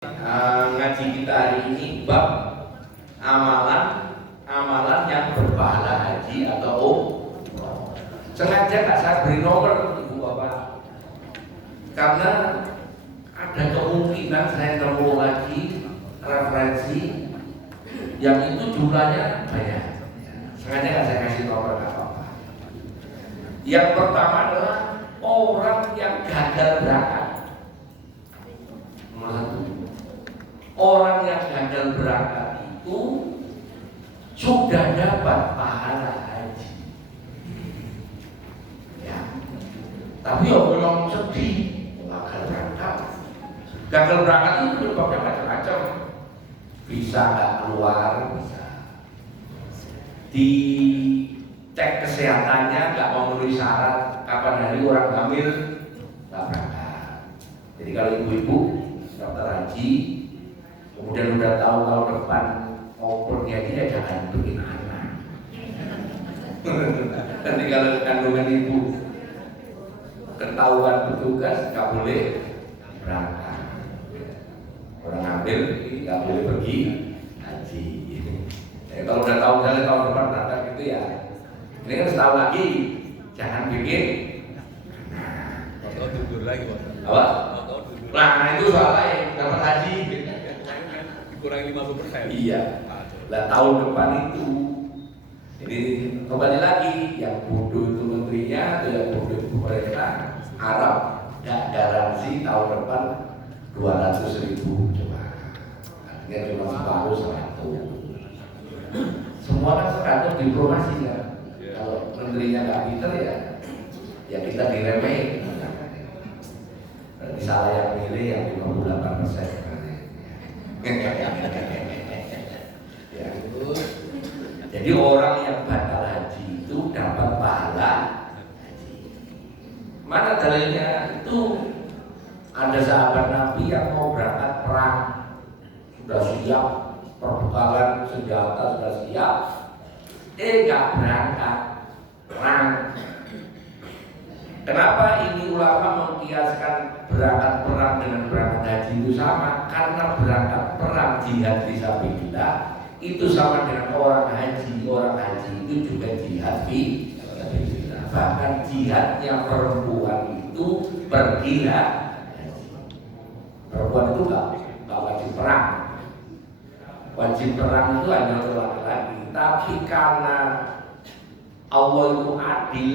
Ngaji kita hari ini bab amalan yang berpahala haji atau umroh. Sengaja tak saya beri nomor ibu bapak karena ada kemungkinan saya nemu lagi referensi yang itu jumlahnya banyak. Sengaja tak saya kasih nomor apa-apa. Yang pertama adalah orang yang gagal berangkat. Nomor satu, orang yang gagal berangkat itu sudah dapat pahala haji. Ya. Tapi belum sedih, gagal berangkat. Gagal berangkat itu penyebabnya macam-macam. Bisa nggak keluar, bisa. Dicek kesehatannya nggak memenuhi syarat, kapan hari orang hamil nggak berangkat. Jadi kalau ibu-ibu daftar haji, kemudian udah tahu kalau depan mau pergi haji ya jangan bikin anak. Nanti kalau kandungan ibu ketahuan petugas nggak boleh berangkat. Orang hamil nggak boleh pergi haji. Ya, kalau udah tahu misalnya tahun depan berangkat gitu ya, ini kan setahun lagi jangan bikin. Atau tidur lagi Pak. Apa? Nah itu soal lain, dapat haji Dikurangi 50%. iya. Lah tahun depan itu ini kembali lagi yang bodoh itu menterinya atau yang bodoh itu pemerintah Arab nggak garansi tahun depan 200.000 coba. Artinya cuma separuh 100. Semua kan sekarang diplomasi kan. Kalau menterinya nggak pinter ya kita diremehin. Salah yang milih yang 58%. Ya. Jadi orang yang batal haji itu dapat pahala haji. Mana dalilnya? Itu ada sahabat Nabi yang mau berangkat perang, sudah siap, perbekalan senjata sudah siap, nggak berangkat perang. Kenapa ini ulama mengkiaskan berangkat perang dengan berangkat haji itu sama? Karena berangkat perang jihad fisabilillah itu sama dengan orang haji. Orang haji itu juga jihad fisabilillah. Bahkan jihadnya perempuan itu pergi haji. Perempuan itu nggak wajib perang. Wajib perang itu hanya untuk laki-laki. Tapi karena Allah itu adil,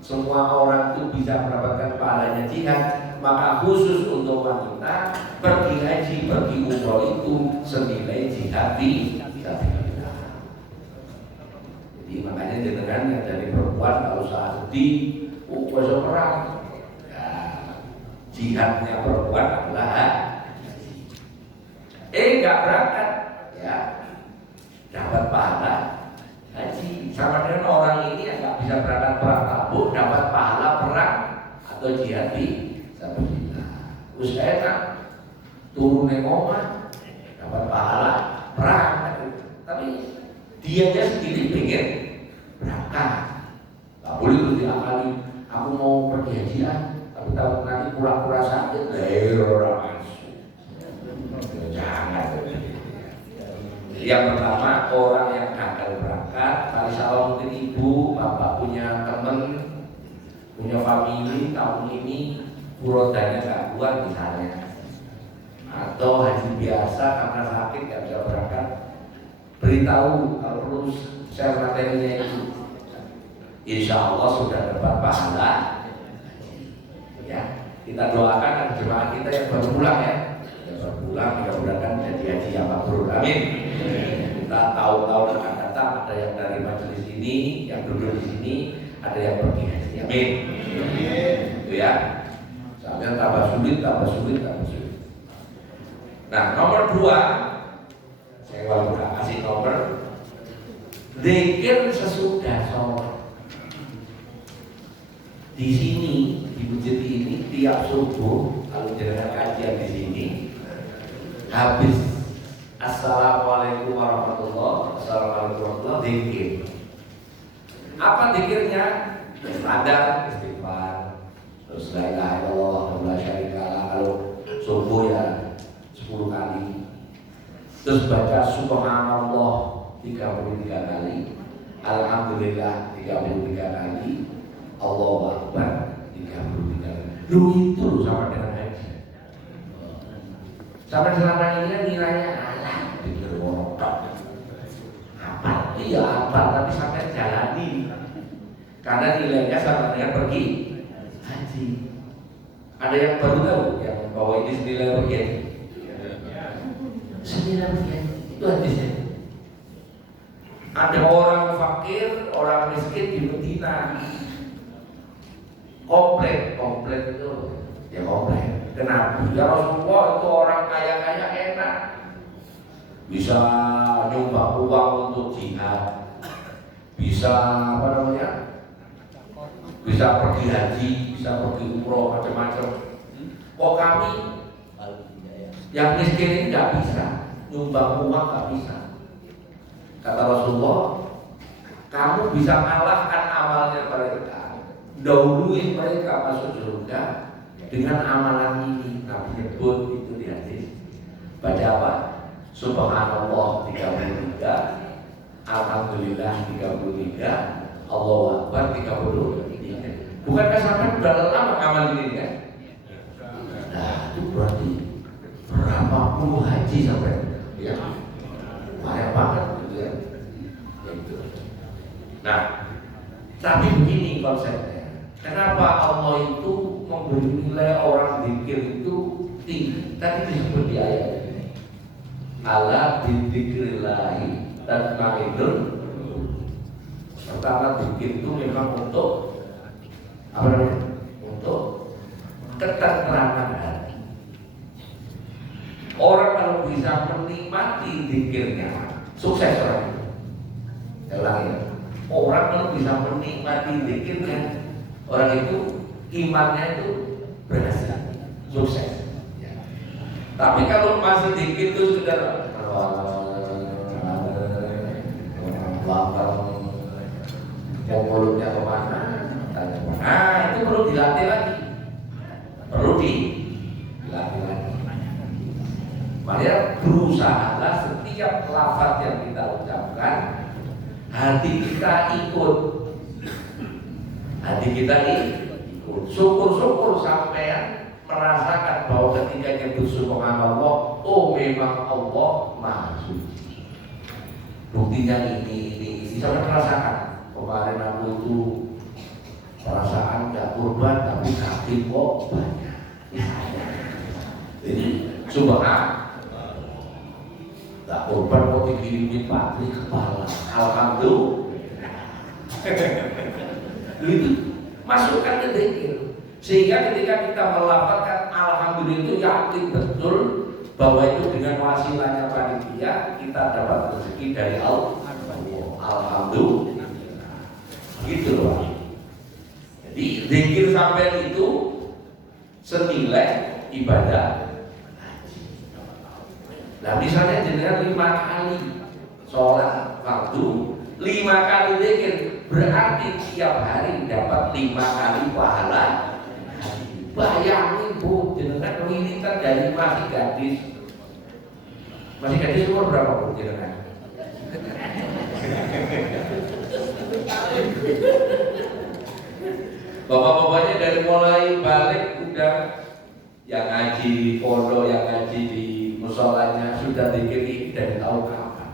semua orang itu bisa mendapatkan pahalanya jihad, maka khusus untuk wanita pergi haji, pergi umroh itu senilai jihad fisabilillah. Jadi makanya jenengan yang dari perempuan kalau usah sedih, besok perang. Ya, jihadnya perempuan adalah haji. Nggak berangkat, ya dapat pahala haji. Sama dengan orang ini yang nggak bisa berangkat perang tabuk dapat pahala perang atau jihad fisabilillah. Terus enak turun omah dapat pahala perang, tapi dia aja sendiri pengen berangkat. Nggak boleh tuh diakali. Aku mau pergi haji tapi tahu nanti pura-pura sakit. Orang jangan. Yang pertama orang yang gagal berangkat, misalnya mungkin ibu, bapak punya teman, punya famili tahun ini urodanya nggak kuat misalnya, atau haji biasa karena sakit nggak bisa berangkat, beritahu kalau perlu share materinya itu, insya Allah sudah dapat pahala. Ya, kita doakan jemaah kita yang baru pulang ya, mudah-mudahan jadi haji yang mabrur. Amin. Kita tahu-tahu akan datang, ada yang dari majelis ini, yang duduk di sini, ada yang pergi haji. Amin. Itu ya. Sampai tambah sulit. Nah, nomor 2, saya kalau nggak kasih nomor, zikir sesudah sholat. Di sini di masjid ini tiap subuh kalau jalan kajian di sini habis assalamualaikum warahmatullahi wabarakatuh zikir. Apa zikirnya? Standar istighfar, terus la ilaha illallah wa la syarika lah. Kalau subuh ya 10 kali. Terus baca subhanallah 33 kali, alhamdulillah 33 kali, Allahu Akbar 33 kali. Lu itu sama dengan haji. Sampai selama ini nilainya alah pikir worotok. Apa? Iya apa? Tapi sampai jalani. Karena nilainya sama dengan pergi haji. Ada yang baru tahu yang bahwa ini senilai pergi haji? Senilai pergi haji itu hadisnya. Ada orang fakir, orang miskin di Medina, komplit itu ya komplit. Kenapa? Ya Rasulullah itu orang kaya enak, bisa nyumbang uang untuk jihad, bisa apa namanya, bisa pergi haji, bisa pergi umroh macam-macam. Kok kami yang miskin ini nggak bisa nyumbang uang, nggak bisa. Kata Rasulullah, kamu bisa kalahkan amalnya mereka, dahuluin mereka masuk surga dengan amalan ini. Nabi nyebut itu di hadis. Baca apa? Subhanallah 33, alhamdulillah 33, Allahu Akbar 33. Bukankah sampai udah lama amal ini kan? Nah, itu berarti berapa puluh haji sampai ya? Banyak banget gitu ya. Nah, tapi begini konsepnya. Kenapa Allah itu memberi nilai orang zikir itu tinggi? Tadi disebut di ayat ini. Ala bidzikrillahi tatma'innul qulub. Pertama zikir itu memang untuk apa namanya? Untuk ketentraman hati. Orang kalau bisa menikmati zikirnya, sukses orang itu. Saya ulangi. Orang kalau bisa menikmati zikirnya, orang itu imannya itu berhasil, sukses. Ya. Tapi kalau masih zikir itu sudah mau mulutnya kemana? Nah itu perlu dilatih lagi, perlu dilatih lagi. Makanya berusahalah setiap lafaz yang kita ucapkan, hati kita ikut. Hati kita ikut. Syukur-syukur sampai merasakan bahwa ketika nyebut subhanallah, oh memang Allah Maha Suci. Buktinya ini sampai merasakan. Kemarin aku itu perasaan gak kurban tapi kaki kok banyak. Jadi subhanallah, gak korban kok dikirimin pabrik kepala. Alhamdulillah. Itu masukkan ke zikir. Sehingga ketika kita melafalkan alhamdulillah itu yakin betul bahwa itu dengan wasilahnya panitia kita dapat rezeki dari Allah. Alhamdulillah. Gitu loh. Jadi zikir sampai itu senilai ibadah. Nah misalnya jenengan 5 kali sholat fardu, 5 kali zikir, berarti tiap hari dapat 5 kali pahala. Bayangin bu, jenengan wiritan dari masih gadis. Masih gadis umur berapa bu jenengan? Bapak-bapaknya dari mulai balik udah yang ngaji di pondok, yang ngaji di musolanya sudah zikir ini dari tahun kapan.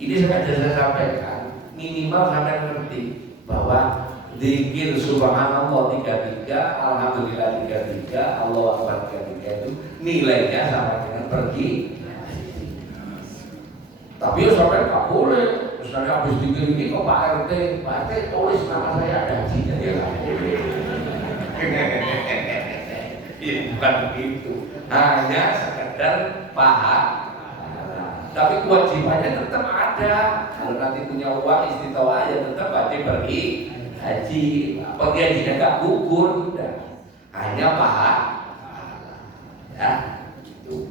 Ini sengaja saya sampaikan, minimal sampai ngerti bahwa zikir subhanallah 33, alhamdulillah 33, Allahu Akbar 33 itu nilainya sama dengan pergi. Tapi sampai tak boleh. Misalnya habis zikir ini kok Pak RT tulis nama saya ada hajinya ya nggak boleh. Ya, bukan begitu, hanya sekedar paham. Tapi kewajibannya tetap ada. Kalau nanti punya uang istitoah ya tetap wajib pergi haji. Pergi hajinya nggak gugur, hanya paham. Ya, itu.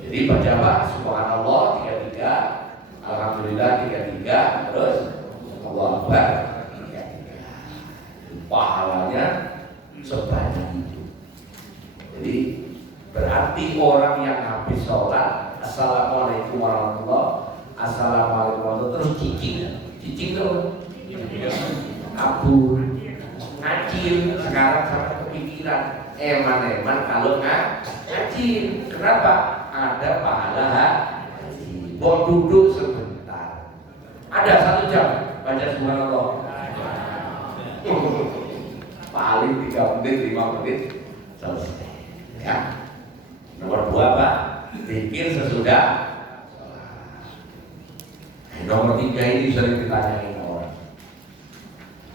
Jadi baca apa? Subhanallah 33, alhamdulillah 33, terus Allahu Akbar 33. Pahalanya sebanyak itu. Jadi berarti orang yang habis sholat, assalamualaikum warahmatullah, assalamualaikum warahmatullah, terus cicing tuh kabur, ngacil. Sekarang sampai kepikiran eman kalau ngacil. Kenapa? Ada pahala haji. Mau duduk sebentar, ada 1 jam baca subhanallah, paling 3 menit 5 menit selesai ya. Nomor 2 Pak, zikir sesudah sholat. Nomor 3 ini sering ditanyain orang.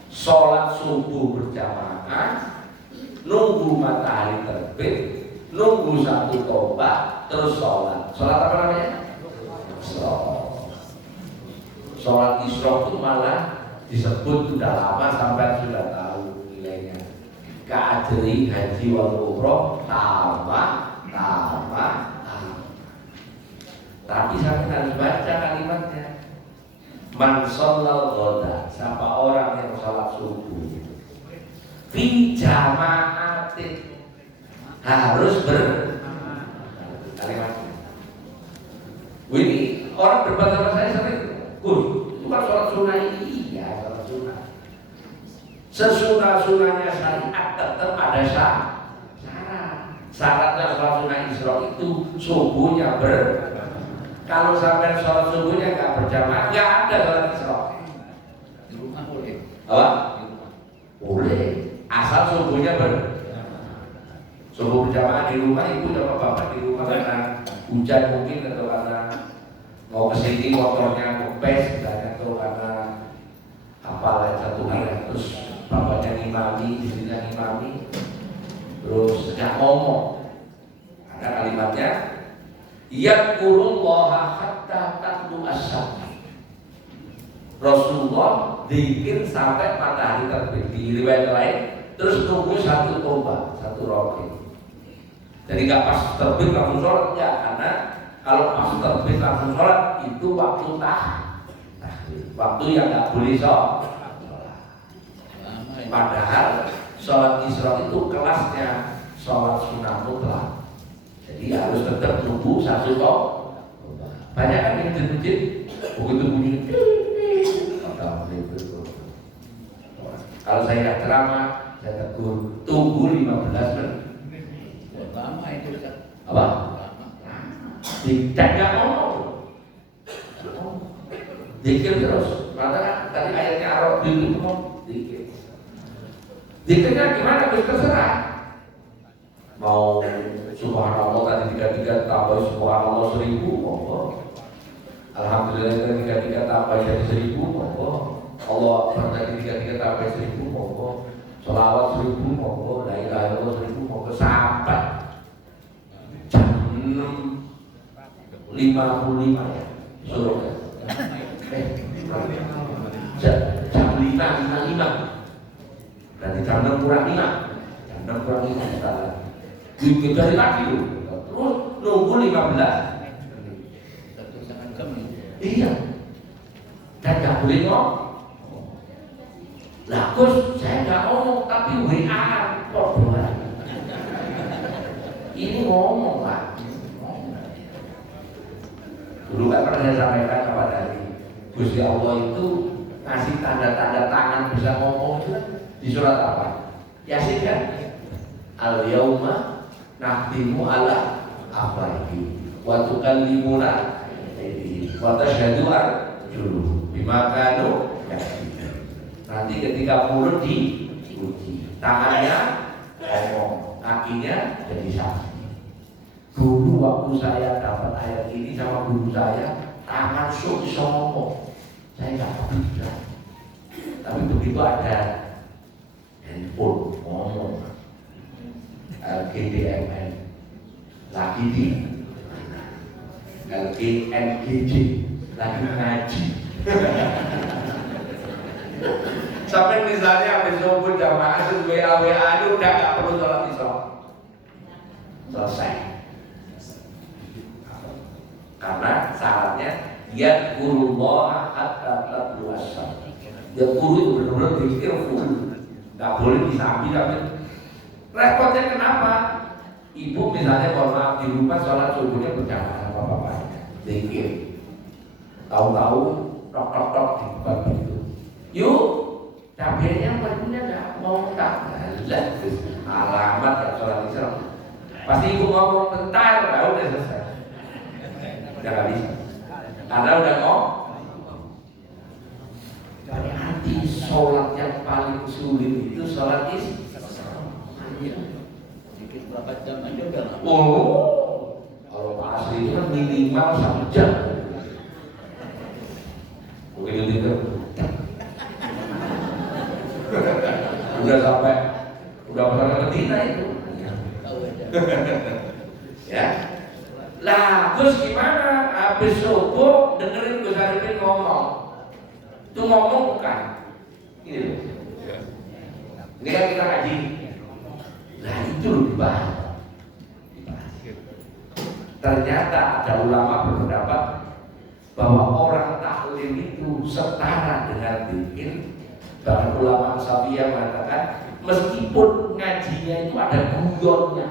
Sholat subuh berjamaah, nunggu matahari terbit, nunggu 1 tombak, terus sholat. Sholat apa namanya? Sholat isyraq itu malah disebut sudah lama sampai sudah tahu nilainya. Ka'ajri haji wal umroh tambah. Tapi saya harus baca kalimatnya. Man shallal ghada, siapa orang yang sholat subuh fi jama'atin, harus kalimatnya. Ini orang berdebat sama saya sering, itu kan sholat sunnah. Iya, sholat sunnah. Sesunah-sunahnya syariat tetap ada syarat. Syaratnya sholat sunnah isyraq itu subuhnya kalau sampai sholat subuhnya nggak berjamaah, nggak ada sholat isyraq. Di rumah boleh. Apa? Di rumah. Boleh, asal subuhnya subuh berjamaah di rumah, ibu sama bapak di rumah karena hujan mungkin, atau karena mau kesini motornya kempes misalnya, atau karena apalah 1 hari, terus bapaknya ngimami, istrinya ngimami, terus nggak ngomong. Ada kalimatnya, yadkurullaha hatta taqdu as-syams. Rasulullah zikir sampai matahari terbit. Di riwayat lain, terus nunggu 1 tombak, 1 rokaat. Jadi nggak pas terbit langsung sholat, ya, karena kalau pas terbit langsung sholat itu waktu waktu yang nggak boleh sholat. Padahal sholat isyraq itu kelasnya sholat sunnah mutlak. Jadi harus tetap nunggu 1 tombak. Banyak kan yang di masjid begitu bunyi. Kalau saya ceramah, saya tegur, tunggu 15 menit. Lama itu Apa? Tidak ngomong. Zikir terus. Maka tadi ayatnya Arab itu ngomong zikir. Zikirnya gimana? Terserah. Mau subhanallah tadi 33 tambah subhanallah 1000, monggo. Alhamdulillah tadi 33 tambah jadi 1000, monggo. Allah tadi 33 tambah 1000, monggo. Sholawat 1000, monggo. La ilaha illallah 1000, monggo, sampai jam 6.55 ya. Surga. Jam 5.55. Berarti jam 6 kurang 5. Jam 6 kurang 5 salah. Dari pagi loh. Terus nunggu 15. 1,5 jam nih. Iya. Dan nggak boleh ngomong. Lah Gus, saya nggak ngomong tapi WA kok boleh. Ini ngomong lah. Dulu kan pernah saya sampaikan kepada Gusti Allah itu ngasih tanda-tanda tangan bisa ngomong itu di surat apa? Yasin kan? Al yauma nahtimu ala afwahi wa tukallimuna aydihim wa tashhadu arjuluhum bima kanu yaksibun. Nanti ketika mulut diuji, tangannya ngomong, kakinya jadi saksi. Dulu waktu saya dapat ayat ini sama guru saya, tangan bisa ngomong, saya nggak bisa. Tapi begitu ada handphone ngomong, LGDMN lagi di LGNGJ lagi ngaji. Sampai misalnya habis subuh jamaah itu WA itu udah nggak perlu sholat isya, selesai. Karena syaratnya yadkurullaha hatta tatlu asy-syams. Yadkuru itu benar-benar dikir full, nggak boleh disambi. Tapi repotnya kenapa? Ibu misalnya mohon maaf di rumah sholat subuhnya berjamaah sama bapaknya, zikir. Tahu-tahu tok di depan pintu. Yuk, cabenya bajunya nggak mau tak. Alamat ya sholat Isra. Pasti ibu ngomong bentar, udah selesai. Udah nggak bisa. Karena udah ngomong. Berarti sholat yang paling sulit itu sholat Isra. Dikit berapa jam aja udah lama. Oh, kalau Pak Asri itu kan minimal 1 jam. Begitu gitu. Udah sampai, udah sampai betina itu. Tahu aja. Ya. Lah, terus gimana? Habis subuh dengerin Gus Arifin ngomong. Itu ngomong bukan? Ini loh. Ini kan kita kaji. Nah itu dibahas. Ternyata ada ulama berpendapat bahwa orang tahlil itu setara dengan zikir. Bahkan ulama Syafi'iyah mengatakan meskipun ngajinya itu ada guyonnya.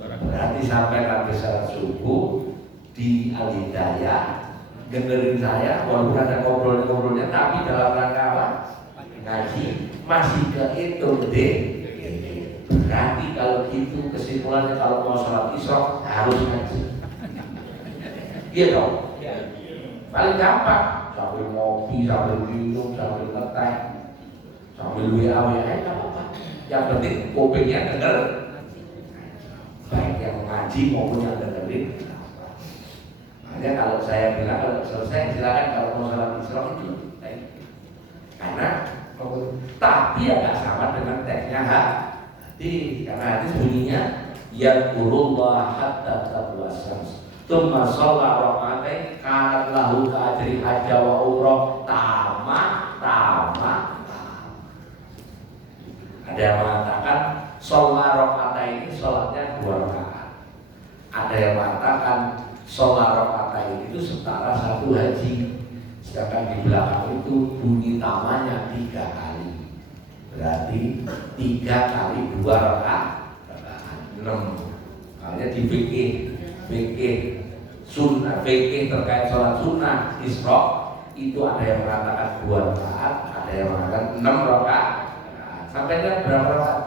Berarti sampai nanti salat subuh di Al-Hidayah dengerin saya walaupun ada ngobrol-ngobrolnya, tapi dalam rangka apa? Ngaji masih kehitung deh. Berarti kalau gitu kesimpulannya kalau mau sholat Isra harus ngaji. Iya dong. Paling gampang sambil ngopi, sambil minum, sambil ngeteh, sambil WA nggak apa-apa. Yang penting kupingnya denger, baik yang ngaji maupun yang dengerin. Makanya kalau saya bilang kalau selesai silakan kalau mau sholat Isra itu. Karena tapi agak sama dengan teksnya hati. Karena hati bunyinya yadkurullah hatta tatlu'as syams. Tsumma shalla raka'atain kanat lahu ka'ajri hajja wa umrah tama. Ada yang mengatakan sholat raka'atain ini sholatnya 2 rakaat. Ada yang mengatakan sholat raka'atain itu setara 1 haji. Sedangkan di belakang itu bunyi tamanya 3 kali. Berarti 3 kali 2 rakaat 6. Makanya di fikih sunnah, fikih terkait sholat sunnah Isra itu ada yang mengatakan 2 rakaat, ada yang mengatakan 6 rakaat. Sampainya berapa rakaat?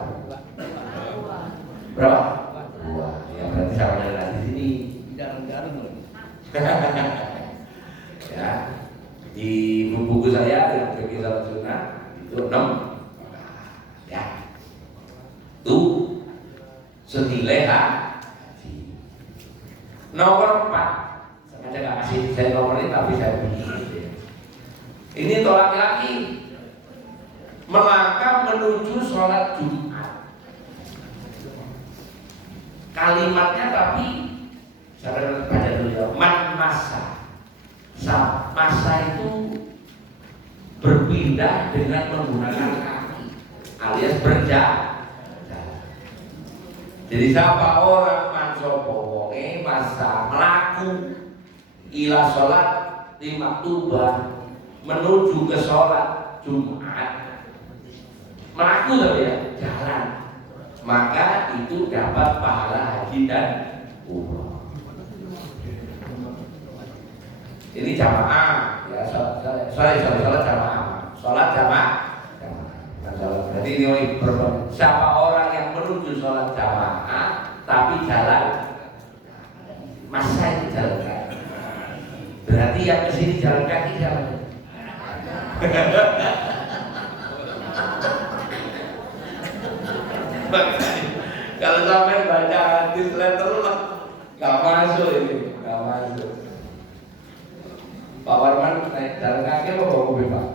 Berapa? 2. Ya berarti sama dengan di sini. Jarang-jarang loh. Ya. Di buku saya yang fikih sholat sunnah itu 6. Ya. Itu senilai haji. Nomor 4. Sengaja nggak kasih saya nomor ini tapi saya begini. Ini untuk laki-laki melangkah menuju sholat Jumat. Kalimatnya tapi saya baca dulu ya. Man masa. Masa itu berpindah dengan menggunakan kaki alias berjalan. Jadi siapa orang mansopo wonge masa melaku ila sholat lima tubah menuju ke sholat Jumat, melaku tapi ya jalan, maka itu dapat pahala haji dan umroh. Ini jamaah ya, sholat jamaah, sholat jamaah. Jadi ini siapa orang yang menuju sholat jamaah tapi jalan, masa itu jalan kaki. Berarti yang kesini jalan kaki siapa? Kalau sampai baca hadis letter lah, nggak masuk ini, nggak masuk. Pak Warman naik jalan kaki apa bawa mobil Pak?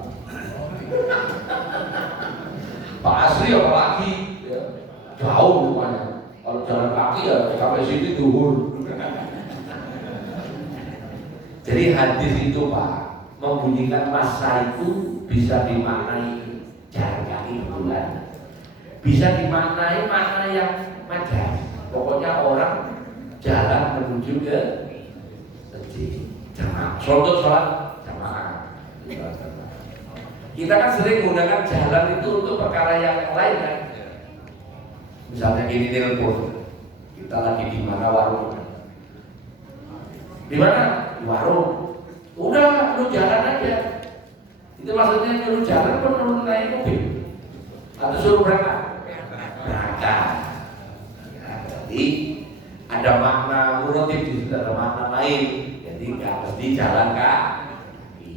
Pak Asri apalagi ya, jauh rumahnya. Kalau jalan kaki ya sampai sini duhur. Jadi hadis itu Pak membunyikan masa itu bisa dimaknai jalan kaki bulan, bisa dimaknai makna yang majas. Pokoknya orang jalan menuju ke masjid jamaah, contoh sholat jamaah. Kita kan sering menggunakan jalan itu untuk perkara yang lain kan. Misalnya gini telepon, kita lagi di mana warung? Di mana? Di warung. Udah, lu jalan aja. Itu maksudnya nyuruh jalan pun nyuruh naik mobil atau suruh berangkat? Berangkat. Ya, jadi ada makna murotif di situ, ada makna lain. Jadi nggak mesti jalan kaki.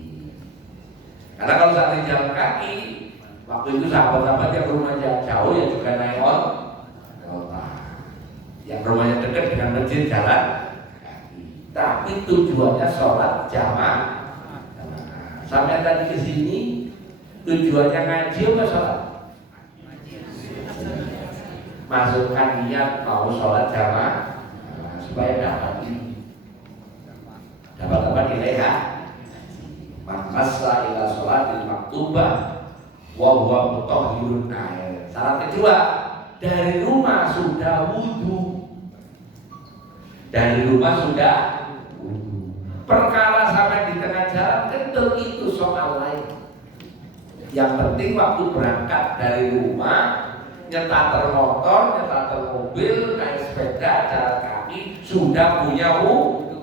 Karena kalau saat jalan kaki, waktu itu sahabat-sahabat yang rumahnya jauh ya juga naik onta. Yang rumahnya dekat dengan masjid jalan kaki. Tapi tujuannya sholat jamaah. Sampai tadi ke sini tujuannya ngaji apa sholat? Masukkan niat mau sholat jamaah supaya dapat ini, dapat apa nilai ya? Masa ila sholatil maktubah wa huwa mutahhirun. Syarat kedua, dari rumah sudah wudu. Dari rumah sudah wudu. Perkara sampai di tengah jalan tentu itu soal lain. Yang penting waktu berangkat dari rumah, nyetar motor, nyetar mobil, naik sepeda, jalan kaki, sudah punya wudu.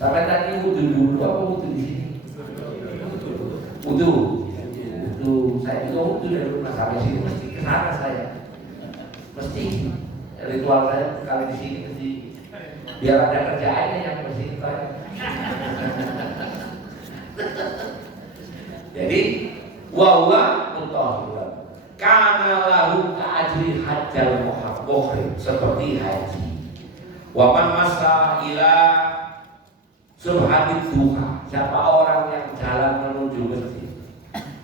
Sampai tadi wudu dulu apa wudu di sini? Wudu. Saya juga wudu dari rumah sampai sini mesti ke sana saya. Mesti ritual saya kali di sini mesti biar ada kerjaannya yang mesti kita. Jadi wa mutahhirun kana lahu ka'ajri hajjal muhrim, seperti haji. Wa man masa ila subhatit duha, siapa orang yang jalan menuju masjid,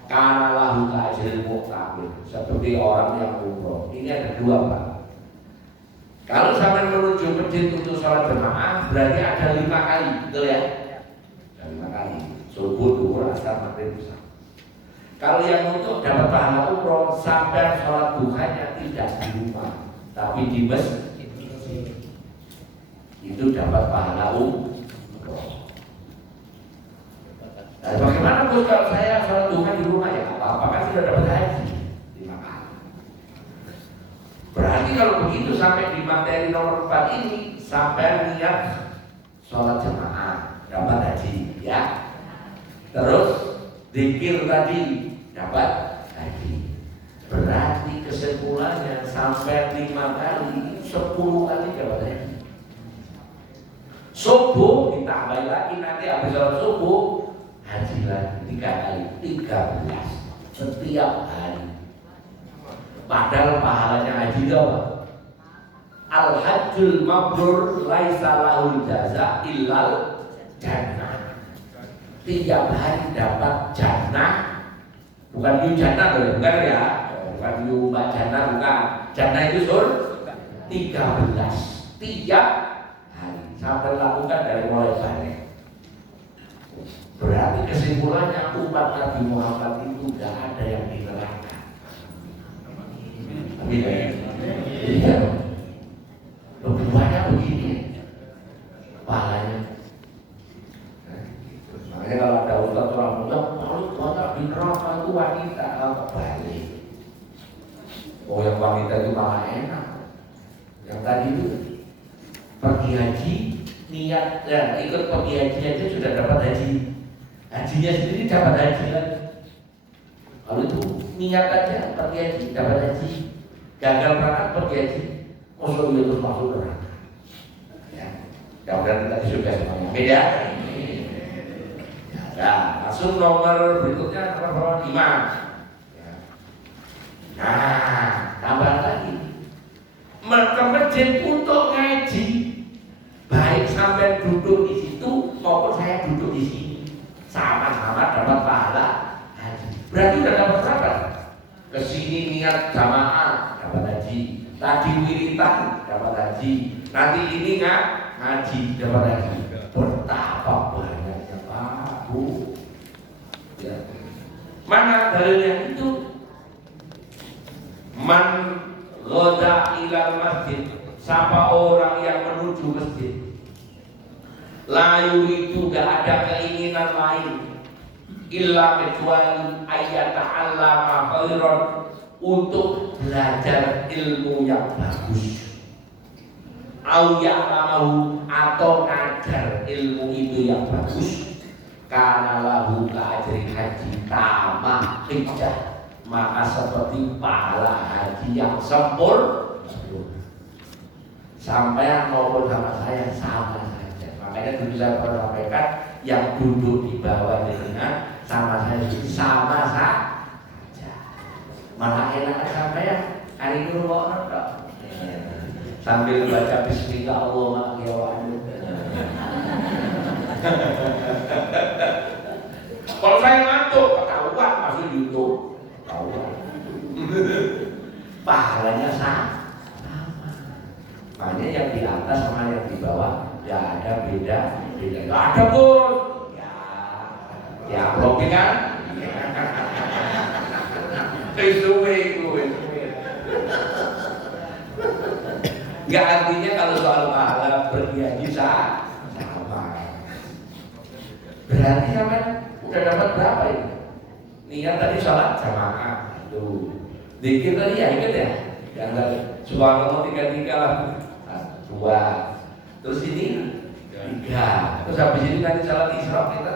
kana lahu ka'ajri muhrim, seperti orang yang umroh. Ini ada dua, Pak. Kalau sampai menuju masjid untuk sholat jemaah berarti ada 5 kali, betul ya? Ada 5 kali, subuh, duhur, asar, maghrib, isya. Kalau yang untuk dapat pahala umroh sampai sholat duhanya tidak di rumah, tapi di masjid, itu dapat pahala umroh. Nah, bagaimana Gus kalau saya sholat duha di rumah ya? Apakah sudah dapat haji? Berarti kalau begitu sampai di materi nomor 4 ini sampai niat sholat jemaah dapat haji, ya. Terus zikir tadi dapat haji. Berarti kesimpulannya sampai 5 kali, 10 kali dapat haji. Subuh ditambah lagi nanti habis sholat subuh haji lagi 3 kali, 13 setiap hari. Padahal pahalanya haji itu apa? Al-hajjul mabrur laisa lahul jaza illal jannah. Tiap hari dapat jannah. Bukan yu jannah loh, bukan ya. Bukan yu mbak jannah, bukan. Jannah itu surga 13 tiap hari. Sampai lakukan dari mulai balik. Berarti kesimpulannya umat Nabi Muhammad itu tidak ada yang di neraka. Iya, bagaimana begini pahalanya? Makanya kalau ada ustaz orang bilang, kalau banyak di neraka itu wanita, balik. Oh, yang wanita itu malah enak. Yang tadi itu pergi haji, niat ya, ikut pergi haji aja sudah dapat haji. Hajinya sendiri dapat haji lagi. Kalau itu niat aja pergi haji dapat haji. Gagal berangkat pergi haji, masuk itu masuk neraka. Ya, mudah-mudahan kita disukai semuanya. Beda. Nah, langsung nomor berikutnya nomor 5. Ya. Nah, tambah lagi. Ke masjid untuk ngaji, baik sampai duduk di situ maupun saya duduk di sini, sama-sama dapat pahala haji. Berarti udah dapat berapa? Kesini niat jamaah dapat haji, tadi wiritan dapat haji, nanti ini ngaji dapat haji. Betapa banyaknya Pak Bu. Ya. Mana dalilnya itu? Man ghada ilal masjid, siapa orang yang menuju masjid, layu itu gak ada keinginan lain illa kecuali ayat ta'allama khairan, untuk belajar ilmu yang bagus. Au ya'lamahu atau ngajar ilmu itu yang bagus. Karena lahu ka'ajri haji tamah hijjah, maka seperti pahala haji yang sempurna. Sampai maupun sama saya sama saja. Makanya dulu saya pernah sampaikan, yang duduk di bawah dengan sama saya sama saja. Malah enak sampai hari itu sambil baca bismillah Allahumma ya wa'adu. Kalau saya ngantuk ketahuan masuk YouTube, ketahuan. Pahalanya sama. Makanya yang di atas sama yang di bawah ya ada beda. Ya ada pun. Ya blok kan? Suwe. Enggak, artinya kalau soal pahala berjanji sama. Berarti sampai udah dapat berapa ini? Niat tadi sholat jamaah itu. Dikir tadi ya ingat ya? Yang tadi subhanallah 3 lah. 2. Terus ini 3. Terus habis ini tadi sholat isra kita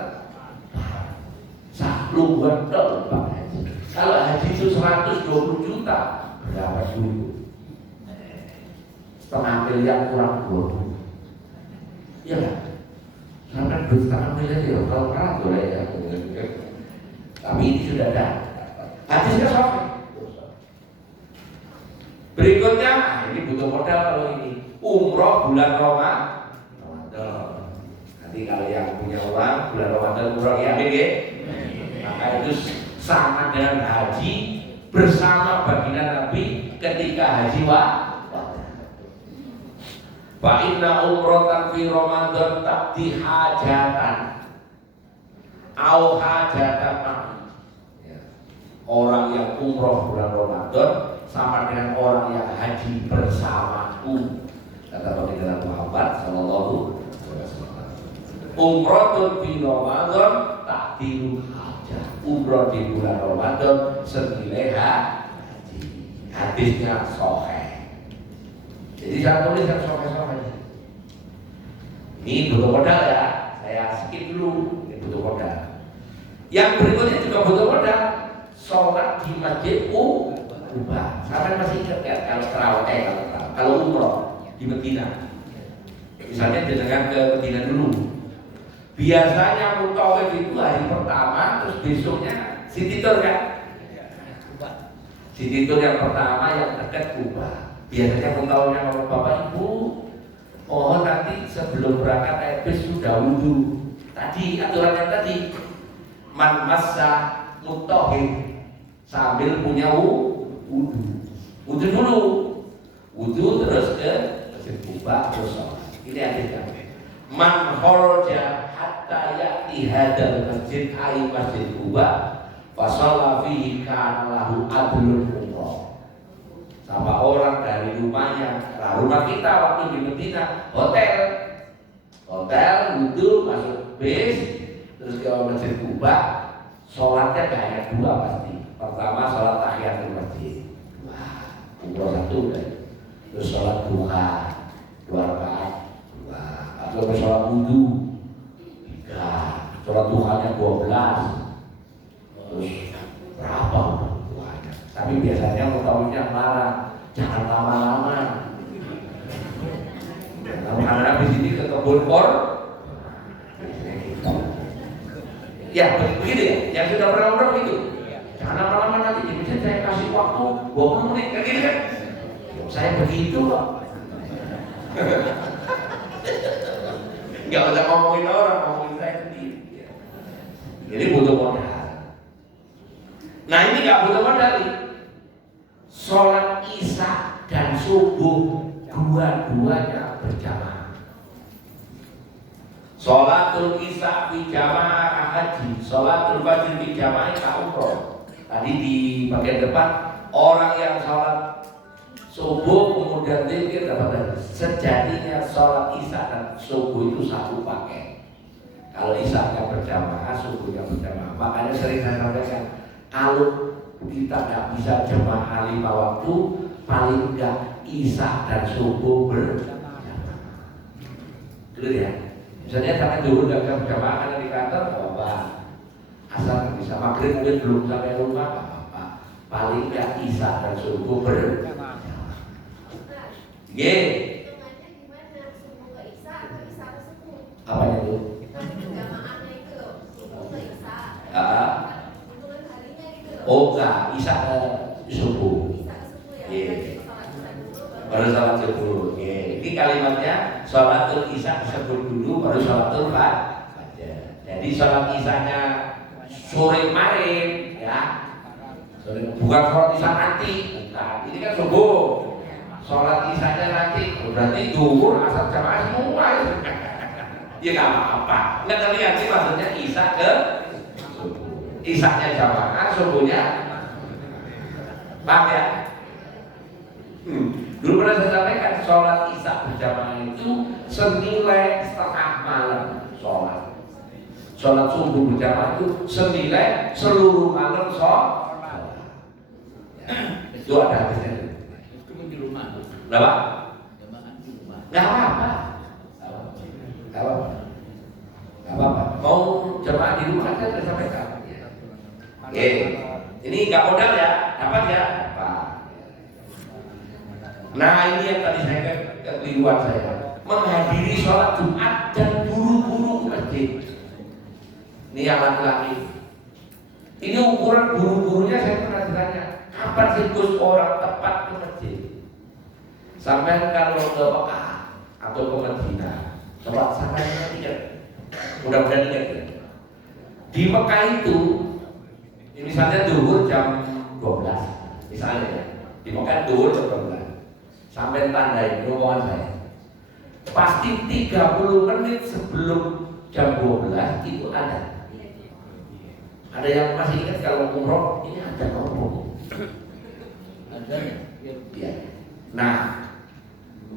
10 betul Pak Haji. Kalau haji itu 120 juta berapa dulu? Setengah miliar kurang 20. Iya kan? Sampai setengah miliar ya, kalau kalah boleh ya. Tapi ini sudah ada. Hadisnya sama. Berikutnya, ini butuh modal kalau ini. Umroh bulan Ramadan. Nanti kalau yang punya uang bulan Ramadan umroh ya, maka itu sama dengan haji bersama baginda Nabi ketika haji Fa inna umrotan fi Ramadan takdi hajatan au hajatan. Orang yang umroh bulan Ramadan sama dengan orang yang haji bersamaku, kata baginda Muhammad sallallahu alaihi wasallam. Umroh fi Ramadan takdi hajat. Umroh di bulan Ramadan senilai haji. Hadisnya sahih. Jadi saya tulis yang soal-soal ini butuh modal ya, saya skip dulu, ini butuh modal. Yang berikutnya juga butuh modal, sholat di masjid Quba. Sampai masih ingat ya kalau terawih, kalau umroh di Medina. Misalnya jenengan ke Medina dulu. Biasanya mutawif itu hari pertama, terus besoknya Siti Tur kan? Siti Tur yang pertama yang dekat Quba. Biasanya pengetahuannya oleh Bapak Ibu, mohon nanti sebelum berangkat habis sudah wudhu. Tadi aturannya tadi, man massa mutahhir sambil punya wudhu. Wudhu dulu, wudhu terus ke masjid Quba terus sholat. Ini hadisnya. Man kharaja hatta ya'ti hadzal masjid ay masjid Quba fa shalla fihi kana lahu adlul umrah. Sama orang dari rumahnya, nah rumah kita waktu di Medina hotel, wudhu masuk bis, terus ke masjid Quba, sholatnya kayak 2 pasti. Pertama sholat tahiyatul masjid, umroh 1 deh. Terus sholat duha 2 rakaat, 2. Atau sholat wudhu 3. Sholat duhanya 12. Terus berapa duhanya? Tapi biasanya mutawifnya marah, jangan lama-lama. Karena habis ini ke kebun ya begitu ya, yang sudah pernah umroh itu. Jangan lama-lama nanti, jadi saya kasih waktu 20 menit kan gitu kan? Saya begitu kok. Gak usah ngomongin orang, ngomongin saya sendiri. Jadi butuh modal. Nah ini gak butuh modal nih. Sholat isya dan subuh dua-duanya berjamaah. Sholatul isya fi jamaah haji, sholatul fajr fi jamaah umroh. Tadi di bagian depan orang yang sholat subuh kemudian zikir dapat. Sejatinya sholat isya dan subuh itu satu paket. Kalau isya yang berjamaah, subuhnya berjamaah. Makanya sering saya sampaikan, kalau kita nggak bisa jemaah 5 waktu, paling enggak isya dan subuh berjamaah. Clear ya? Misalnya sampai dulu nggak bisa berjamaah karena di kantor, nggak apa-apa. Asal bisa maghrib mungkin belum sampai rumah, nggak apa-apa. Paling enggak isya dan subuh berjamaah. Hitungannya gimana? Subuh ke isya atau isya ke subuh? Apanya itu? Kan jamaahnya itu loh, subuh ke isya. Hitungan harinya gitu loh. Oh enggak, isya ke subuh. Isya ke subuh ya. Iya. Sholat isya dulu Baru sholat subuh. Oke. Ini kalimatnya sholatul isya disebut dulu, baru sholatul fajar. Jadi sholat isyanya sore kemarin, ya. Bukan sholat isya nanti. Nah, ini kan subuh. Sholat isyanya nanti, berarti zuhur, asar, jamaah semua. Ya nggak apa-apa. Nggak terlihat sih maksudnya isya ke subuh. Isyanya jamaah, subuhnya. Paham ya? Dulu pernah saya sampaikan sholat isya berjamaah itu senilai setengah malam sholat. Sholat subuh berjamaah itu senilai seluruh malam sholat. Itu ada hadisnya. Itu di rumah. Berapa? Jamaah di rumah. Nggak apa-apa. Nggak apa-apa. Nggak apa-apa. Mau jamaah di rumah aja saya sampaikan. Oke. Ini nggak modal ya, dapat ya? Dapat. Nah ini yang tadi saya kekeliruan saya, menghadiri sholat Jumat dan buru-buru ke masjid. Ini yang laki-laki. Ini ukuran buru-burunya saya pernah ditanya, kapan sih Gus orang tepat ke masjid? Sampai kalau ke Mekah atau ke Madinah, tempat samanya tidak. Mudah-mudahan ingat ya. Di Mekah itu, misalnya duhur jam 12, misalnya ya. Di Mekah duhur jam 12. Sampai tandain rombongan saya. Pasti 30 menit sebelum jam 12 itu ada. Ada yang masih ingat kalau umroh ini ada rombongan. Ada ya? Ya. Nah,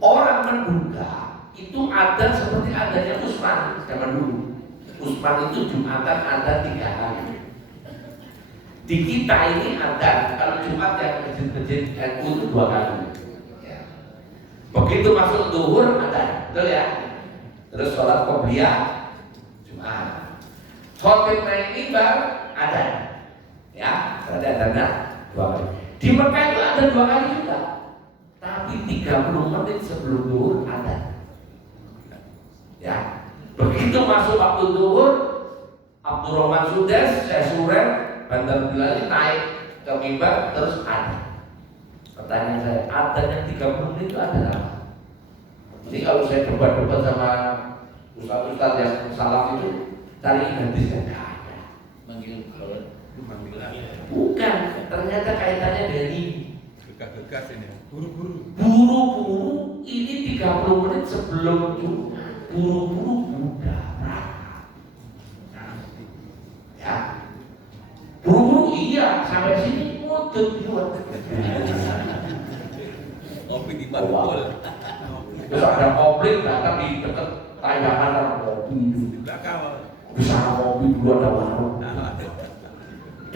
orang menduga itu ada seperti adanya Usman zaman dulu. Usman itu Jumatan ada 3 hari. Di kita ini ada kalau Jumat yang masjid-masjid NU itu 2 kali. Ya. Begitu masuk zuhur ada, betul ya. Terus sholat qobliyah Jumat. Khotib naik mimbar ada. Ya, berarti ada 2 kali. Di Mekah itu ada 2 kali juga. Tapi 30 menit sebelum zuhur ada. Ya. Begitu masuk waktu zuhur, Abdurrahman Sudes, saya Suren, Bandar Bilal naik ke mimbar terus ada. Pertanyaan saya, adanya 30 menit itu ada apa? Jadi kalau saya debat-debat sama ustaz-ustaz yang salaf itu cari hadisnya nggak ada. Manggil kalau Bukan, ternyata kaitannya dari Gegas ini, buru-buru. buru-buru ini 30 menit sebelum Jumat. Buru-buru mudah. Ya. Buru-buru iya sampai sini mudut juga. Kopi di Bantul. Terus ada komplit datang di dekat tanjakan ada kopi. Di belakang. Bisa kopi dulu ada warung.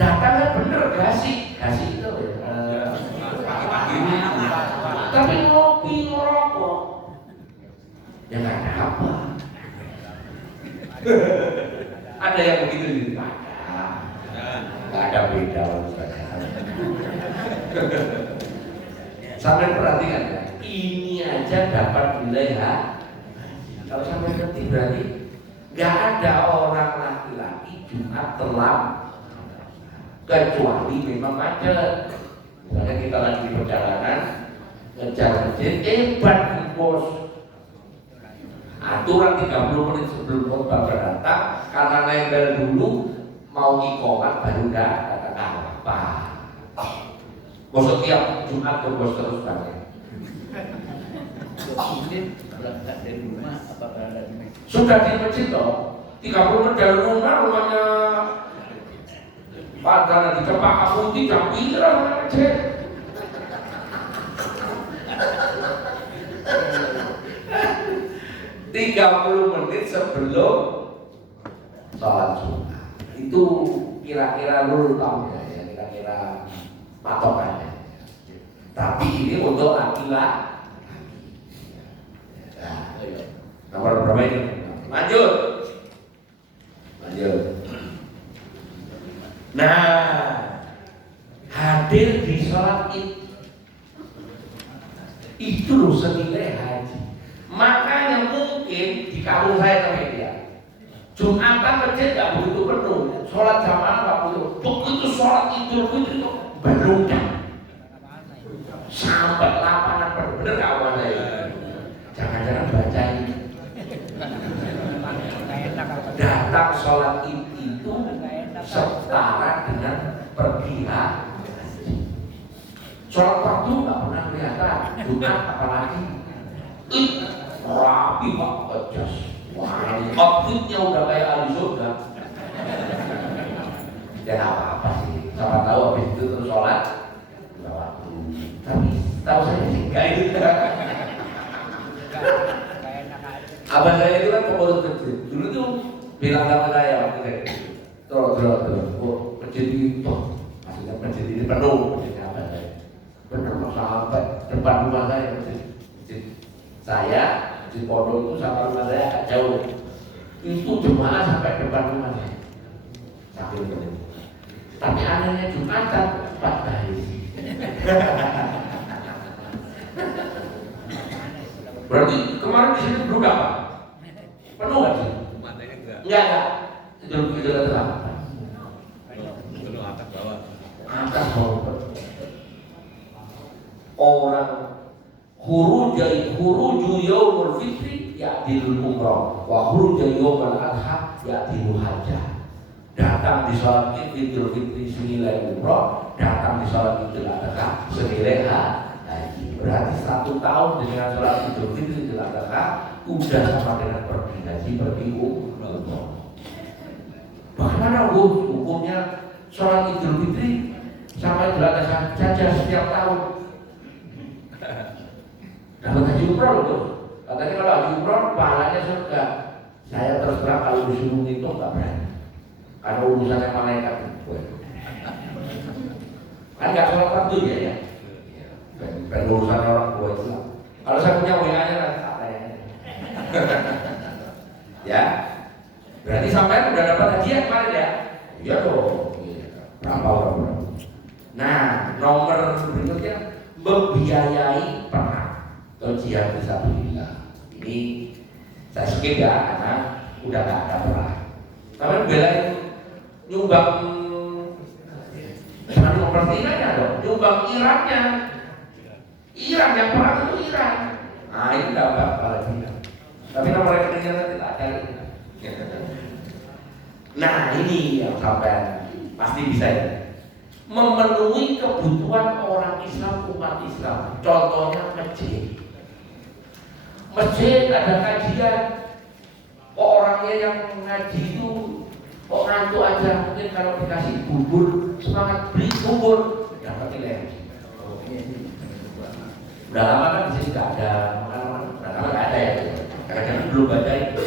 Datang kan bener gasih itu ya. Tapi ngopi ngerokok. Ya nggak ada apa. Ada yang begitu di ada. Nggak ada beda sampai perhatikan ya. Ini aja dapat nilai H. Kalau sampai ngerti berarti nggak ada orang laki-laki Jumat telat kecuali memang macet. Misalnya kita lagi di perjalanan ngejar masjid, bos. Aturan 30 menit sebelum khotbah datang karena nempel dulu mau ikomat baru datang apa. Bos tiap Jumat ke bos terus banyak. 20 menit berangkat dari rumah apa berada di masjid? Sudah di masjid toh 30 menit dari rumahnya padahal di Cempaka Putih jam pirang masjid. 30 menit sebelum sholat Jumat itu kira-kira rule tahu ya, kita kira-kira patokannya. Tapi ini untuk laki-laki. Nah, nomor berapa ini? Lanjut. Nah, hadir di sholat itu loh senilai haji. Makanya mungkin di kampung saya ya, Jumatan masjid nggak begitu penuh, sholat jamaah nggak begitu. Begitu sholat Idul Fitri itu berludah sampai lapangan penuh. Bener nggak awal saya? Jangan-jangan baca ini. Datang sholat itu setara dengan pergi haji. Sholat waktu nggak pernah kelihatan, Jumat apalagi. Rapi pak, kejas. Wah, outfitnya udah kayak ahli surga. Ya nggak apa-apa sih. Siapa tahu habis itu terus sholat udah waktu. Tapi tahu saya sih nggak itu. Abang saya itu kan pengurus masjid. Dulu tuh bilang sama saya waktu itu, terus, masjid itu, maksudnya masjid ini penuh, masjidnya abang saya. Benar sampai depan rumah saya masjid saya di pondok itu sama rumah saya agak jauh. Itu jemaah sampai depan rumah saya. Sambil berhenti. Tapi anehnya Jumatan Pak Bayi. Berarti kemarin di sini berubah Pak? Penuh nggak sih? Matanya enggak. Enggak. Itu terang. Penuh atas bawah. Atas bawah. Orang huruju yaumul fitri ya'dilul umrah wa huruju yaumul adha ya'dilul hajjah. Datang di sholat Idul Fitri senilai umrah, datang di sholat Idul Adha senilai haji. Berarti 1 tahun dengan sholat Idul Fitri Idul Adha udah sama dengan pergi haji, pergi umrah. Bagaimana hukumnya sholat Idul Fitri sama Idul Adha saja setiap tahun? Dapat haji umroh loh. Katanya kalau haji umroh pahalanya surga. Saya terus terang kalau disuruh itu nggak berani. Karena urusannya malaikat. Kan nggak sholat waktu ya. Dan urusan orang tua itu. Kalau saya punya WA-nya apa ya? Ya. Berarti sampai udah dapat hadiah kemarin ya? Iya dong. Berapa orang? Nah, nomor berikutnya membiayai perang atau jihad fisabilillah. Ini saya skip ya karena udah nggak ada perang. Tapi belain nyumbang Palestina dong, nyumbang Irannya. Iran yang perang itu Iran. Nah itu nggak bakal lagi. Tapi nomor rekeningnya nanti tak ada. Nah ini yang sampai pasti bisa ya. Memenuhi kebutuhan orang Islam, umat Islam. Contohnya masjid. Masjid ada kajian. Kok orangnya yang ngaji itu kok ngantuk aja. Mungkin kalau dikasih bubur, semangat beli bubur, dapat nilai. Udah lama kan di sini nggak ada, udah lama nggak ada ya. Kadang-kadang belum baca itu.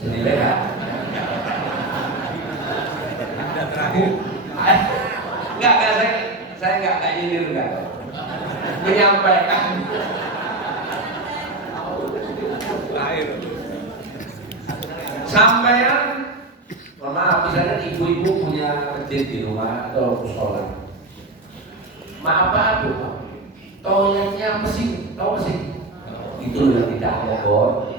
Senilai kan? Udah terakhir. Enggak, saya enggak kayak ini enggak. Menyampaikan. Terakhir. Sampean, mohon maaf, misalnya ibu-ibu punya masjid di rumah atau musola. Maaf tuh, toiletnya mesin, tahu mesin? Itu yang tidak mogok.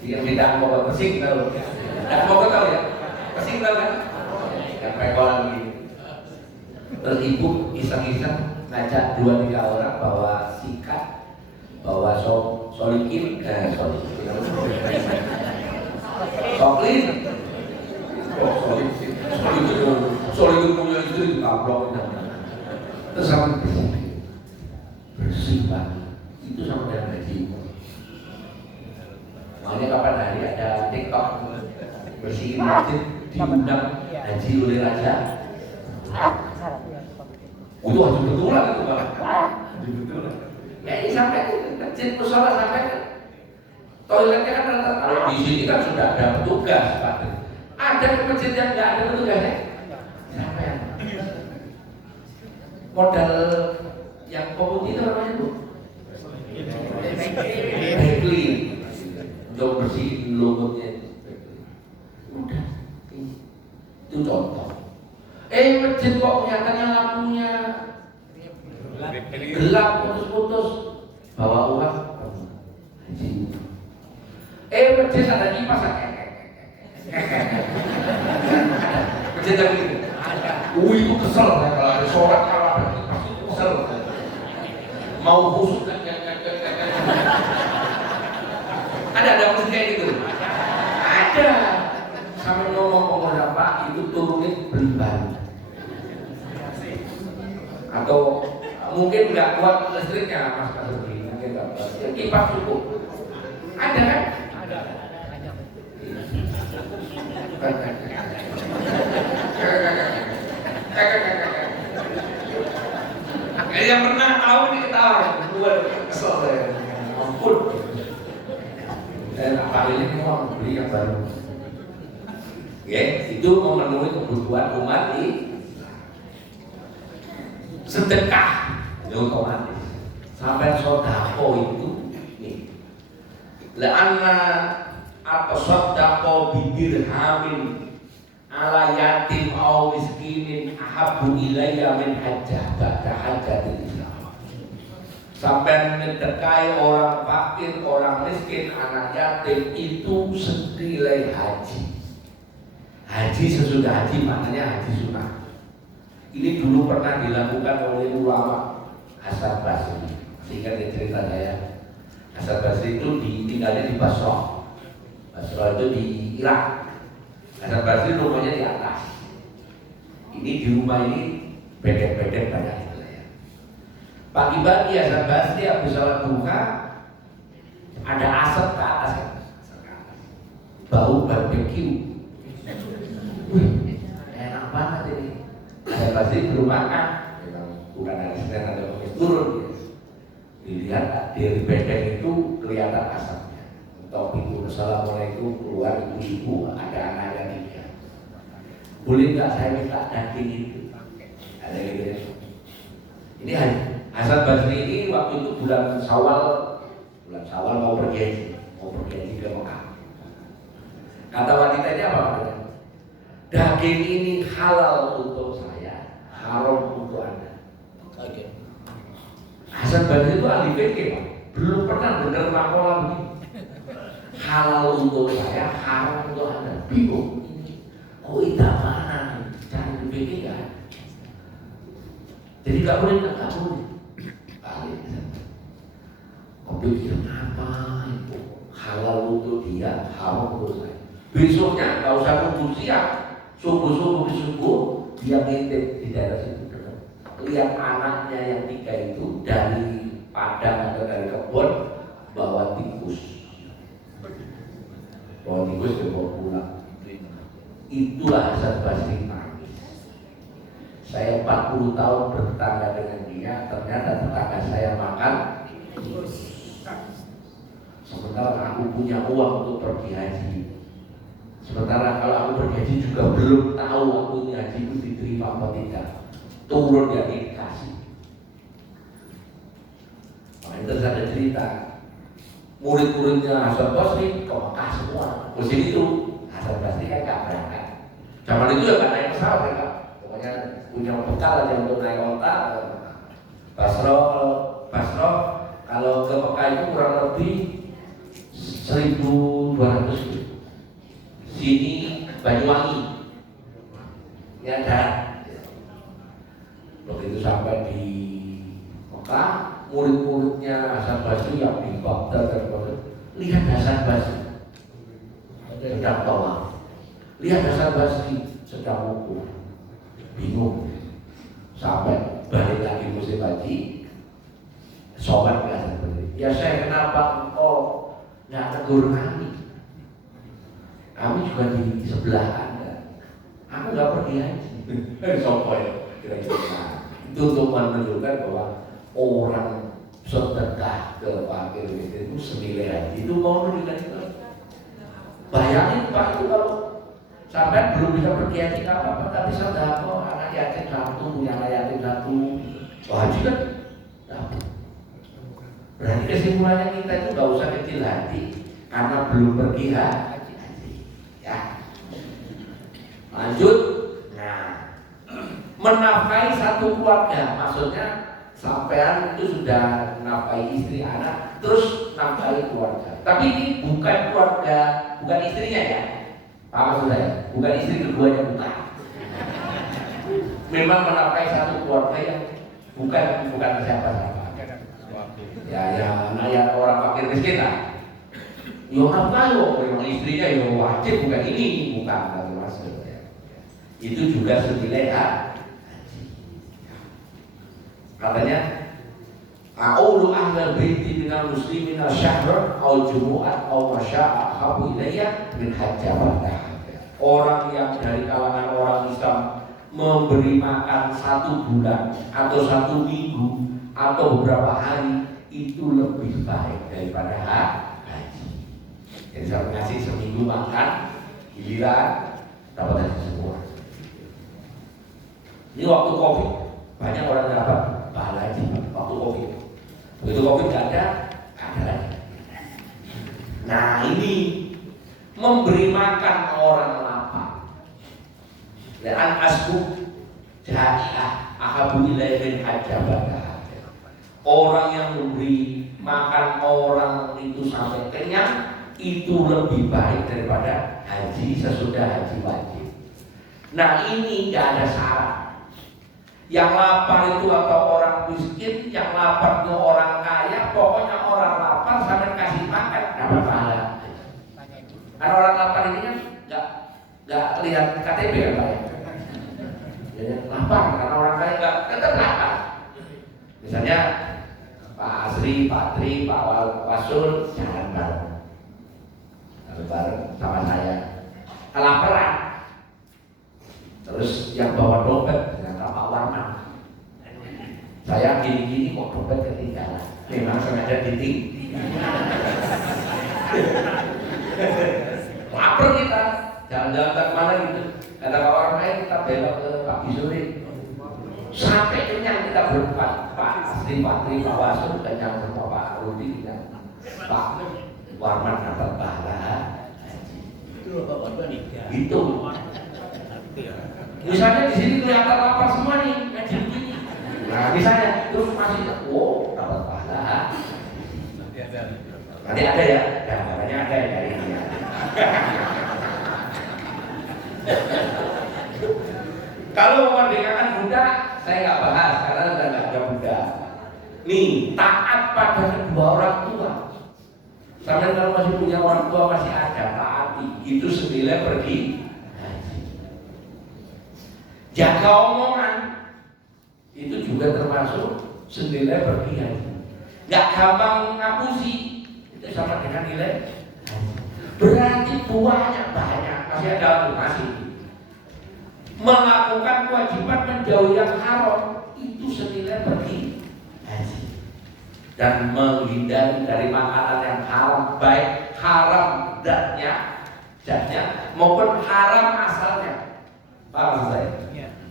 Yang tidak mogok mesin tahu? Tidak mogok tahu ya? Mesin tahu kan? Yang pekolan gitu. Terus ibu iseng-iseng ngajak 2-3 orang bawa sikat, bawa solikin, soklin, solikin punya istri ditablok. Terus sama bersih banget, itu sama dengan haji. Makanya kapan hari ada TikTok bersihin masjid diundang haji oleh raja. Itu haji betulan itu Pak. Haji betulan. Ya ini sampai masjid musola sampai toiletnya kan kalau di sini kan sudah ada petugas Pak. Ada masjid yang nggak ada petugasnya. Sampai. modal yang pemutih itu namanya Bu? Backly untuk bersihin lumutnya. Udah, itu contoh. Masjid kok kelihatannya lampunya gelap, putus-putus, bawa uang. Masjid ada kipas, masjid ada gitu. Itu kesel ya kalau ada sholat, kalau ada kipas itu kesel. Mau khusus ada musik kayak gitu. Ada. Sampai ngomong pengelola Pak itu turunin beli baru. Atau mungkin nggak kuat listriknya Mas Kasuri, mungkin nggak kuat. Ya, kipas cukup. Ada kan? Ada. Yang pernah tahu ini ketawa, buat kesel saya. Ampun. Dan apa ini mau beli yang baru? Ya, itu memenuhi kebutuhan umat di sedekah, otomatis. Sampai sodako itu, nih. La'anna atau sodako bibir hamil ala yatim au miskinin ahabbu ilayya min hajjah ba'da hajjatil Islam. Sampai mendekai orang fakir, orang miskin, anak yatim itu senilai haji. Haji sesudah haji maknanya haji sunnah. Ini dulu pernah dilakukan oleh ulama Hasan Basri. Sehingga dia cerita saya, Hasan Basri itu tinggalnya di Basra. Basra itu di Irak. Hasan Basri rumahnya di atas. Ini di rumah ini bedek-bedek banyak. Pagi-pagi Hasan Basri habis sholat duha ada asap ke atas kan? Bau barbecue. Enak banget ini. Hasan Basri belum makan, bukan hari Senin atau Kamis turun. Dilihat dari bedeng itu kelihatan asapnya. Untuk pintu assalamualaikum keluar ibu-ibu ada anak-anak tiga. Boleh nggak saya minta daging itu? Ada gitu ya. Ini Hasan Basri ini waktu itu bulan Syawal mau pergi haji ke Mekah. Kata wanita ini apa? Daging ini halal untuk saya, haram untuk Anda. Oke. Hasan Basri itu ahli fikih, Pak. Belum pernah dengar makalah begini. Halal untuk saya, haram untuk Anda. Bingung. Oh, itu mana? Cari fikih kan? Jadi nggak boleh. Pikir apa itu halal untuk dia, haram untuk saya. Besoknya nggak usah nunggu siang, subuh dia ngintip di daerah situ. Lihat anaknya yang tiga itu dari padang atau dari kebun bawa tikus dibawa pulang. Itulah Hasan Basri nangis. Saya 40 tahun bertetangga dengan dia, ternyata tetangga saya makan tikus. Sementara aku punya uang untuk pergi haji. Sementara kalau aku pergi haji juga belum tahu aku ini haji itu diterima atau tidak. Turun yang dikasih. Makanya terus ada cerita. Murid-muridnya Hasan Basri ke Mekah semua. Musim itu Hasan Basri kan gak berangkat. Zaman itu ya gak naik pesawat ya Kak. Pokoknya punya bekal aja untuk naik onta. Basro kalau ke Mekah itu kurang lebih 1.200 km. Sini Banyuwangi. Ya darat. Begitu sampai di Mekah, murid-muridnya Hasan Basri yang di Baghdad dan lihat Hasan Basri sedang tawaf. Lihat Hasan Basri sedang wukuf. Bingung. Sampai balik lagi musim haji, sobat ke Hasan Basri. Ya saya kenapa engkau nggak tegur kami? Kami juga di sebelah Anda. Aku nggak pergi haji. Sopo ya kira-kira. Itu untuk menunjukkan bahwa orang sedekah ke fakir miskin itu senilai haji. Itu mau menunjukkan itu. Bayangin Pak, itu kalau sampai belum bisa pergi haji nggak apa-apa, tapi sedekah anak yatim satu, punya anak yatim satu, Haji kan? Nah, berarti kesimpulannya kita itu nggak usah kecil hati karena belum pergi haji. Ya. Lanjut. Nah, menafkahi satu keluarga, maksudnya sampean itu sudah menafkahi istri anak, terus nafkahi keluarga. Tapi ini bukan keluarga, bukan istrinya ya. Apa maksud saya? Bukan istri keduanya, bukan. Memang menafkahi satu keluarga yang bukan siapa-siapa. Ya orang fakir miskin lah. Yo nafkahi memang istrinya yo wajib, bukan ini, bukan maksud ya. Itu juga senilai haji. Katanya a'udhu ahlal baiti minal muslimin al-syahr au jumu'at au masya'a habu ilayya min hajjabah. Orang yang dari kalangan orang Islam memberi makan 1 bulan atau 1 minggu atau beberapa hari itu lebih baik daripada haji. Jadi saya ngasih seminggu makan, giliran dapat haji semua. Ini waktu Covid banyak orang dapat pahala haji waktu Covid. Begitu Covid nggak ada lagi. Nah ini memberi makan orang lapar. Dan asbu jahah ahabu ilaihi min hajjabah. Orang yang memberi makan orang itu sampai kenyang itu lebih baik daripada haji sesudah haji wajib. Nah ini nggak ada syarat. Yang lapar itu atau orang miskin, yang lapar itu orang kaya, pokoknya orang lapar sampai kasih makan dapat pahala. Karena orang lapar ini kan nggak lihat KTP kan Pak ya. Jadi lapar karena orang kaya nggak tetap lapar. Misalnya Pak Asri, Pak Tri, Pak Wasul jalan bareng sama saya. Kelaparan. Terus yang bawa dompet dengan Pak Warman. Saya gini-gini kok dompet ketinggalan. Memang sengaja ditinggal. Lapar kita, jalan-jalan ke mana gitu. Kata Pak Warman, kita belok ke Pak Bisuri. Sampai kenyang kita berempat, Pak Asri, Pak Tri, Pak Wasul, kenyang semua Pak Rudi dan Pak Warman dapat pahala haji. Itu loh Pak Warman. Itu. Misalnya di sini kelihatan lapar semua nih, ngaji begini. Nah, misalnya terus masih dapat pahala. Nanti ada ya, katanya ada ya dari ini. Kalau memerdekakan budak, saya nggak bahas karena sudah nggak ada budak. Nih, taat pada kedua orang tua. Sampai kalau masih punya orang tua masih ada, taati. Itu senilai pergi haji. Jaga omongan, itu juga termasuk senilai pergi haji. Nggak gampang ngapusi, itu sama dengan nilai haji. Berarti buahnya banyak, masih ada masih. Melakukan kewajiban menjauhi yang haram itu senilai pergi haji. Dan menghindari dari makanan yang haram, baik haram zatnya maupun haram asalnya. Paham saya?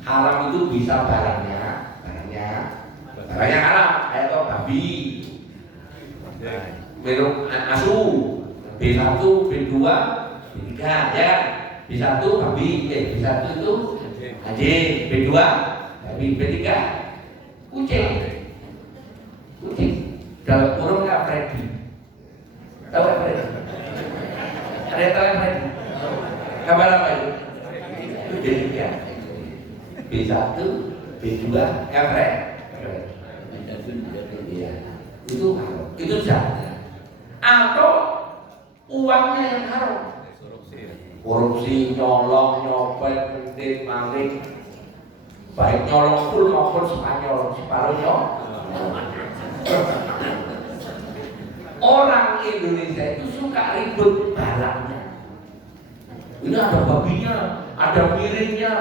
Haram itu bisa barangnya haram, kayak babi, minum asu, B1, B2, B3, ya. B1 babi, B1 itu anjing, B2 babi, B3 kucing. Dalam kurung nggak Freddy? Tahu nggak Freddy? Ada yang tahu Freddy? Kabar apa itu? B3, B1, B2, Freddy. Iya, itu saja. Atau uangnya yang haram. Korupsi, nyolong, nyopet, pentit, maling, baik nyolong full maupun separuh nyolong. Orang Indonesia itu suka ribut barangnya. Ini ada babinya, ada miringnya,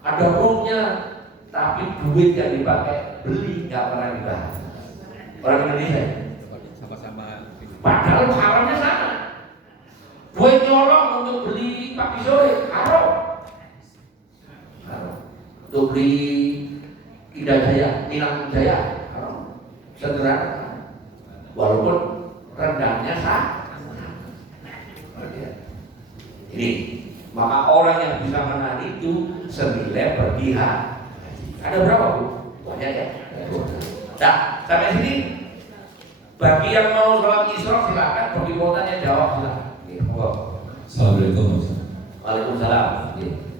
ada rohnya, tapi duit yang dipakai beli nggak pernah dibahas. Orang Indonesia sama-sama. padahal haramnya sama. Duit nyolong untuk beli pakai sore haram. Untuk beli Indah Jaya, Minang Jaya, sederhana, walaupun rendahnya sah. Ini, maka orang yang bisa menahan itu senilai pergi haji. Ada berapa Bu? Banyak ya. Nah, sampai sini. Bagi yang mau sholat isra silakan, bagi mau tanya jawab silakan. Assalamualaikum. Waalaikumsalam.